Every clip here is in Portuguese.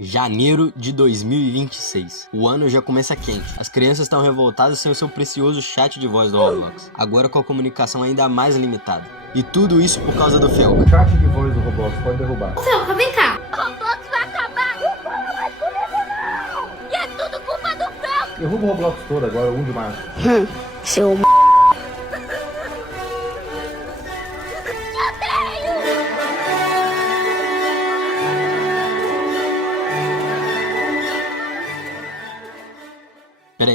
Janeiro de 2026. O ano já começa quente. As crianças estão revoltadas sem o seu precioso chat de voz do Roblox. Agora com a comunicação ainda mais limitada. E tudo isso por causa do Felca. O chat de voz do Roblox pode derrubar. Felca, vem cá! O Roblox vai acabar! Não fala mais comigo, não! E é tudo culpa do Felca! Derruba o Roblox todo agora, 1 de março. Seu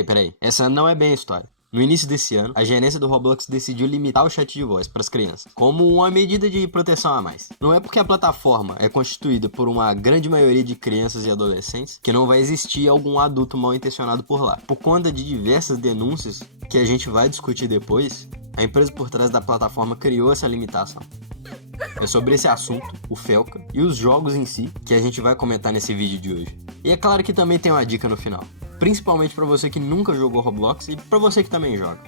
Peraí. Essa não é bem a história. No início desse ano, a gerência do Roblox decidiu limitar o chat de voz para as crianças, como uma medida de proteção a mais. Não é porque a plataforma é constituída por uma grande maioria de crianças e adolescentes que não vai existir algum adulto mal intencionado por lá. Por conta de diversas denúncias que a gente vai discutir depois, a empresa por trás da plataforma criou essa limitação. É sobre esse assunto, o Felca, e os jogos em si, que a gente vai comentar nesse vídeo de hoje. E é claro que também tem uma dica no final. Principalmente pra você que nunca jogou Roblox e pra você que também joga.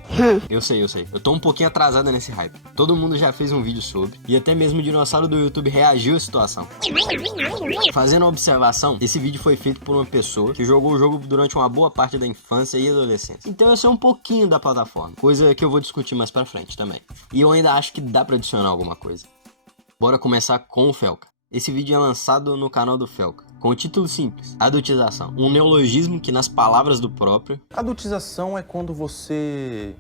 Eu sei. Eu tô um pouquinho atrasada nesse hype. Todo mundo já fez um vídeo sobre, e até mesmo o dinossauro do YouTube reagiu à situação. Fazendo uma observação, esse vídeo foi feito por uma pessoa que jogou o jogo durante uma boa parte da infância e adolescência. Então eu sei um pouquinho da plataforma, coisa que eu vou discutir mais pra frente também. E eu ainda acho que dá pra adicionar alguma coisa. Bora começar com o Felca. Esse vídeo é lançado no canal do Felca, com o título simples, adultização, um neologismo que nas palavras do próprio... Adultização é quando você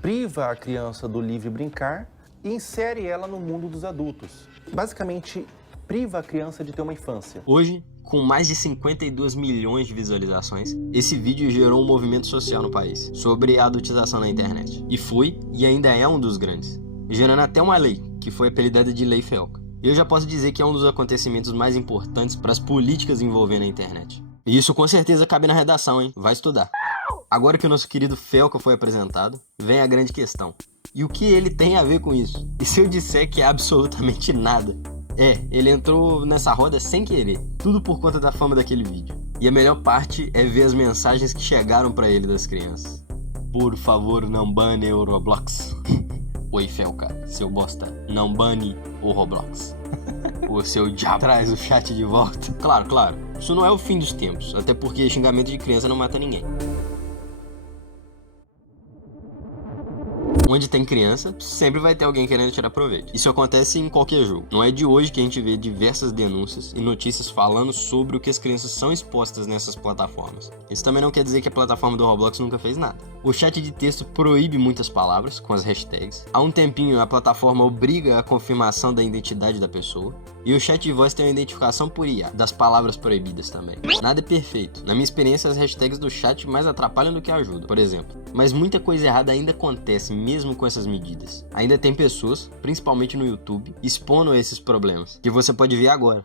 priva a criança do livre brincar e insere ela no mundo dos adultos. Basicamente, priva a criança de ter uma infância. Hoje, com mais de 52 milhões de visualizações, esse vídeo gerou um movimento social no país sobre a adultização na internet. E foi, e ainda é um dos grandes, gerando até uma lei, que foi apelidada de Lei Felca. Eu já posso dizer que é um dos acontecimentos mais importantes para as políticas envolvendo a internet. E isso com certeza cabe na redação, hein? Vai estudar. Agora que o nosso querido Felca foi apresentado, vem a grande questão. E o que ele tem a ver com isso? E se eu disser que é absolutamente nada? Ele entrou nessa roda sem querer, tudo por conta da fama daquele vídeo. E a melhor parte é ver as mensagens que chegaram para ele das crianças. Por favor, não bane o Roblox. Oi, Felca, seu bosta, não bane o Roblox. O seu diabo traz o chat de volta. Claro, isso não é o fim dos tempos, até porque xingamento de criança não mata ninguém. Onde tem criança, sempre vai ter alguém querendo tirar proveito. Isso acontece em qualquer jogo. Não é de hoje que a gente vê diversas denúncias e notícias falando sobre o que as crianças são expostas nessas plataformas. Isso também não quer dizer que a plataforma do Roblox nunca fez nada. O chat de texto proíbe muitas palavras, com as hashtags. Há um tempinho, a plataforma obriga a confirmação da identidade da pessoa. E o chat de voz tem uma identificação por IA, das palavras proibidas também. Nada é perfeito. Na minha experiência, as hashtags do chat mais atrapalham do que ajudam, por exemplo. Mas muita coisa errada ainda acontece, mesmo com essas medidas. Ainda tem pessoas, principalmente no YouTube, expondo esses problemas, que você pode ver agora.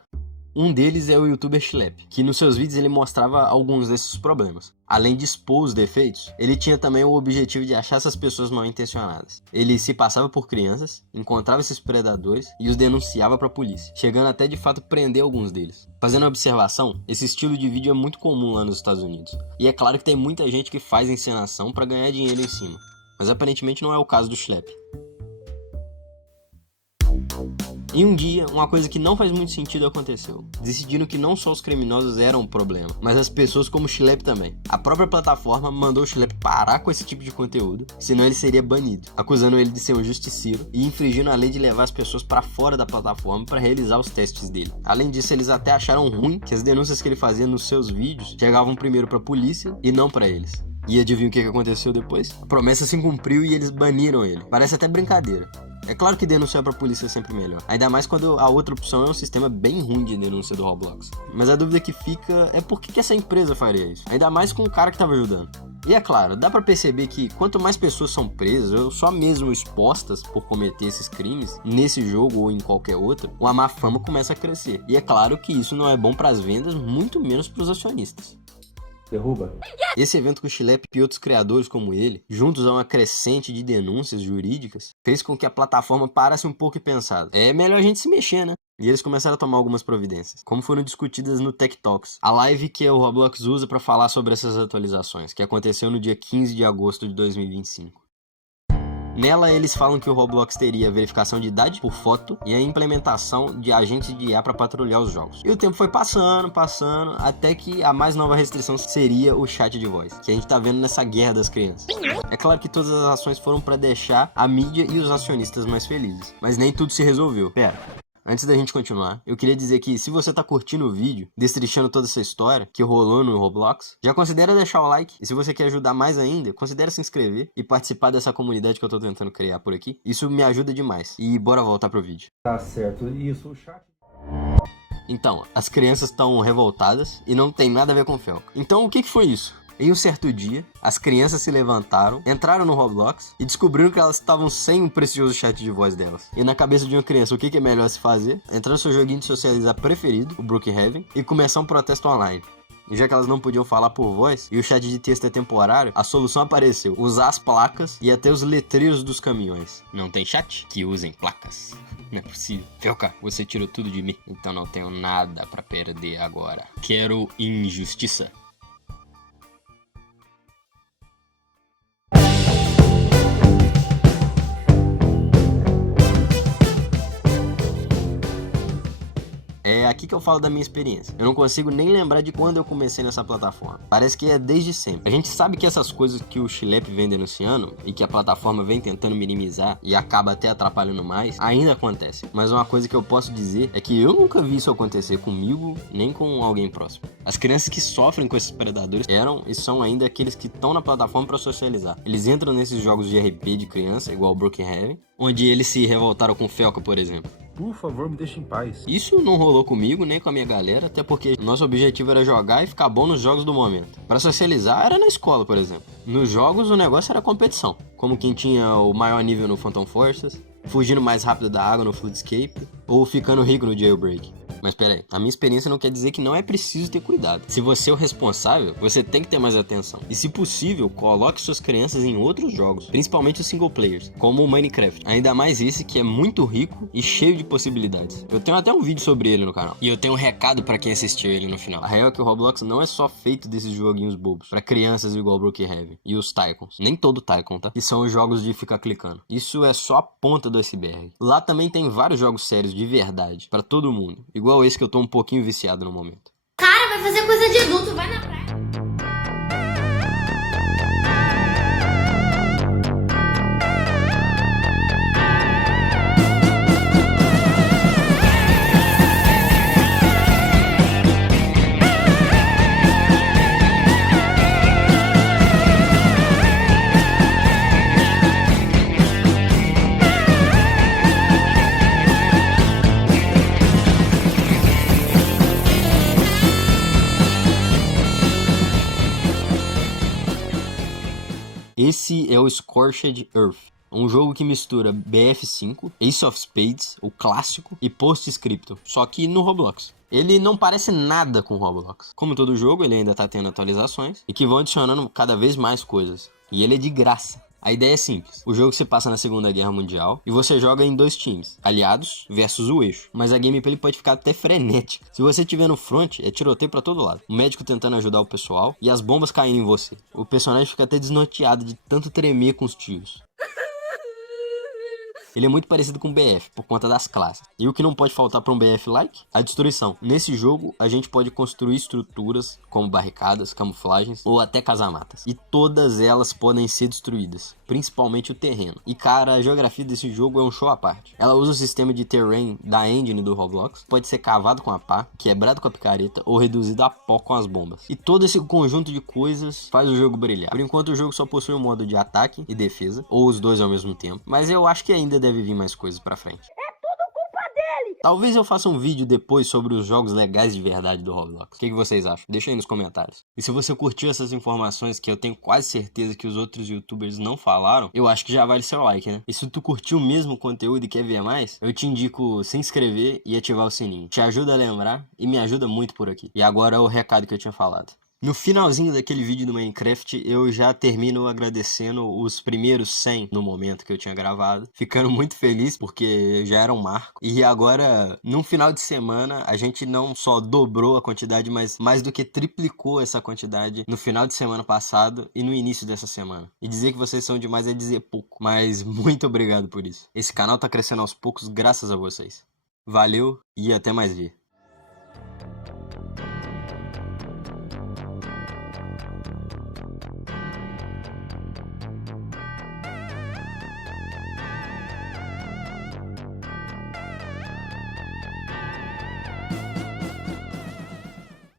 Um deles é o youtuber Schlep, que nos seus vídeos ele mostrava alguns desses problemas. Além de expor os defeitos, ele tinha também o objetivo de achar essas pessoas mal intencionadas. Ele se passava por crianças, encontrava esses predadores e os denunciava para a polícia, chegando até de fato prender alguns deles. Fazendo uma observação, esse estilo de vídeo é muito comum lá nos Estados Unidos. E é claro que tem muita gente que faz encenação para ganhar dinheiro em cima. Mas aparentemente não é o caso do Schlep. E um dia, uma coisa que não faz muito sentido aconteceu. Decidiram que não só os criminosos eram um problema, mas as pessoas como o Schlep também. A própria plataforma mandou o Schlep parar com esse tipo de conteúdo, senão ele seria banido, acusando ele de ser um justiceiro e infringindo a lei de levar as pessoas para fora da plataforma para realizar os testes dele. Além disso, eles até acharam ruim que as denúncias que ele fazia nos seus vídeos chegavam primeiro para a polícia e não para eles. E adivinha o que aconteceu depois? A promessa se cumpriu e eles baniram ele. Parece até brincadeira. É claro que denunciar pra polícia é sempre melhor. Ainda mais quando a outra opção é um sistema bem ruim de denúncia do Roblox. Mas a dúvida que fica é por que essa empresa faria isso? Ainda mais com o cara que tava ajudando. E é claro, dá pra perceber que quanto mais pessoas são presas ou só mesmo expostas por cometer esses crimes, nesse jogo ou em qualquer outro, a má fama começa a crescer. E é claro que isso não é bom pras vendas, muito menos pros acionistas. Derruba. Esse evento com o Schlep e outros criadores como ele, juntos a uma crescente de denúncias jurídicas, fez com que a plataforma parasse um pouco e pensasse, é melhor a gente se mexer, né? E eles começaram a tomar algumas providências, como foram discutidas no Tech Talks, a live que o Roblox usa para falar sobre essas atualizações, que aconteceu no dia 15 de agosto de 2025. Nela, eles falam que o Roblox teria verificação de idade por foto e a implementação de agentes de IA para patrulhar os jogos. E o tempo foi passando, até que a mais nova restrição seria o chat de voz, que a gente tá vendo nessa guerra das crianças. É claro que todas as ações foram para deixar a mídia e os acionistas mais felizes, mas nem tudo se resolveu. Pera. Antes da gente continuar, eu queria dizer que se você tá curtindo o vídeo, destrinchando toda essa história que rolou no Roblox, já considera deixar o like, e se você quer ajudar mais ainda, considera se inscrever e participar dessa comunidade que eu tô tentando criar por aqui. Isso me ajuda demais. E bora voltar pro vídeo. Tá certo. Isso, o chat. Então, as crianças estão revoltadas e não tem nada a ver com Felca. Então, o que foi isso? Em um certo dia, as crianças se levantaram, entraram no Roblox e descobriram que elas estavam sem o precioso chat de voz delas. E na cabeça de uma criança, o que é melhor se fazer? Entrar no seu joguinho de socializar preferido, o Brookhaven, e começar um protesto online. E já que elas não podiam falar por voz e o chat de texto é temporário, a solução apareceu: usar as placas e até os letreiros dos caminhões. Não tem chat? Que usem placas. Não é possível. Felca, você tirou tudo de mim, então não tenho nada pra perder agora. Quero injustiça. É aqui que eu falo da minha experiência. Eu não consigo nem lembrar de quando eu comecei nessa plataforma. Parece que é desde sempre. A gente sabe que essas coisas que o Chilep vem denunciando e que a plataforma vem tentando minimizar e acaba até atrapalhando mais, ainda acontecem. Mas uma coisa que eu posso dizer é que eu nunca vi isso acontecer comigo, nem com alguém próximo. As crianças que sofrem com esses predadores eram e são ainda aqueles que estão na plataforma para socializar. Eles entram nesses jogos de RP de criança, igual o Brookhaven, onde eles se revoltaram com Felca, por exemplo. Por favor, me deixe em paz. Isso não rolou comigo, nem com a minha galera, até porque nosso objetivo era jogar e ficar bom nos jogos do momento. Para socializar era na escola, por exemplo. Nos jogos o negócio era competição, como quem tinha o maior nível no Phantom Forces, fugindo mais rápido da água no Floodscape, ou ficando rico no Jailbreak. Mas pera aí, a minha experiência não quer dizer que não é preciso ter cuidado. Se você é o responsável, você tem que ter mais atenção. E se possível, coloque suas crianças em outros jogos, principalmente os single players, como o Minecraft. Ainda mais esse que é muito rico e cheio de possibilidades. Eu tenho até um vídeo sobre ele no canal. E eu tenho um recado pra quem assistiu ele no final. A real é que o Roblox não é só feito desses joguinhos bobos, pra crianças igual o Brookhaven e os Tycoons. Nem todo Tycoon, tá? Que são os jogos de ficar clicando. Isso é só a ponta do iceberg. Lá também tem vários jogos sérios de verdade, pra todo mundo. Igual esse que eu tô um pouquinho viciado no momento. Cara, vai fazer coisa de adulto, vai na praia. Esse é o Scorched Earth, um jogo que mistura BF5, Ace of Spades, o clássico, e Postscriptum, só que no Roblox. Ele não parece nada com Roblox. Como todo jogo, ele ainda tá tendo atualizações e que vão adicionando cada vez mais coisas. E ele é de graça. A ideia é simples. O jogo se passa na Segunda Guerra Mundial e você joga em dois times, aliados versus o eixo. Mas a gameplay pode ficar até frenética. Se você estiver no front, é tiroteio pra todo lado. O médico tentando ajudar o pessoal e as bombas caindo em você. O personagem fica até desnorteado de tanto tremer com os tiros. Ele é muito parecido com o BF, por conta das classes. E o que não pode faltar para um BF-like? A destruição. Nesse jogo, a gente pode construir estruturas, como barricadas, camuflagens ou até casamatas. E todas elas podem ser destruídas, principalmente o terreno. E cara, a geografia desse jogo é um show à parte. Ela usa o sistema de terrain da engine do Roblox. Pode ser cavado com a pá, quebrado com a picareta ou reduzido a pó com as bombas. E todo esse conjunto de coisas faz o jogo brilhar. Por enquanto, o jogo só possui um modo de ataque e defesa, ou os dois ao mesmo tempo. Mas eu acho que ainda deve vir mais coisas pra frente. É tudo culpa dele! Talvez eu faça um vídeo depois sobre os jogos legais de verdade do Roblox. O que vocês acham? Deixa aí nos comentários. E se você curtiu essas informações que eu tenho quase certeza que os outros youtubers não falaram, eu acho que já vale seu like, né? E se tu curtiu mesmo o conteúdo e quer ver mais, eu te indico se inscrever e ativar o sininho. Te ajuda a lembrar e me ajuda muito por aqui. E agora é o recado que eu tinha falado. No finalzinho daquele vídeo do Minecraft, eu já termino agradecendo os primeiros 100 no momento que eu tinha gravado, ficando muito feliz porque já era um marco. E agora, num final de semana, a gente não só dobrou a quantidade, mas mais do que triplicou essa quantidade no final de semana passado e no início dessa semana. E dizer que vocês são demais é dizer pouco, mas muito obrigado por isso. Esse canal tá crescendo aos poucos graças a vocês. Valeu e até mais ver.